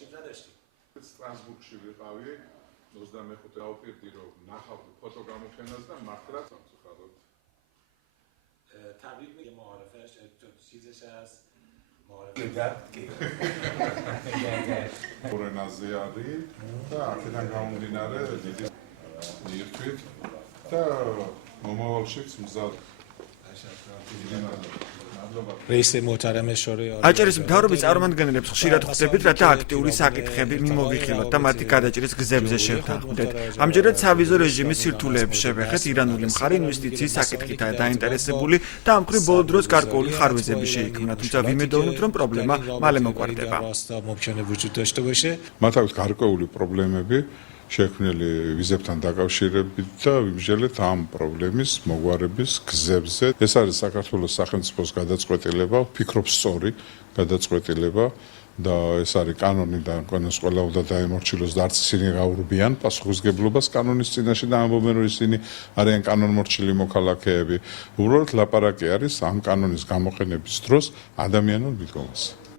სიმზადეში. სტრასბურგში ვიყავი 25 აუპირდი რომ ნახავდი ფოტოგრამოფენას და მართლაც ამწუხაროდ. تبریک میگه معارفش چیزش از ორენაზე არის და აქედან გამომდინარე დიდი ერთვით და მომავალშიც მზად რეისე მოთარამეშორი აჭარის მთავრობის წარმომადგენლებს ხშირად ხვდებით, რათა აქტიური საკითხები მიმოვიხილოთ და მათი გადაჭრის გზებზე შევთანხმდეთ. ამჯერად სავიზო რეჟიმის სირთულეებს შევეხეთ, ირანული მხარე ინვესტიციის საკითხითაა დაინტერესებული და ამ მხრივ ბოლო დროს გარკვეული ხარვეზები შეიქმნა, თუმცა ვიმედოვნებთ, რომ პრობლემა მალე მოკვარდება. მათ აქვს გარკვეული პრობლემები შექმნილი ვიზებთან დაკავშირებით და ვიმსჯელეთ ამ პრობლემის მოგვარების გზებზე. ეს არის საქართველოს სახელმწიფოს გადაწყვეტილება, ვფიქრობ სწორი გადაწყვეტილება და ეს არის კანონი და კონოს ყველა უნდა დაემორჩილოს და არც ისინი გაურბიან პასუხისგებლობას კანონის წინაშე და ამბობენ რომ ისინი არიან კანონმორჩილი მოქალაქეები. უბრალოდ ლაპარაკი არის ამ კანონის გამოყენების დროს ადამიანურ მიდგომაზე.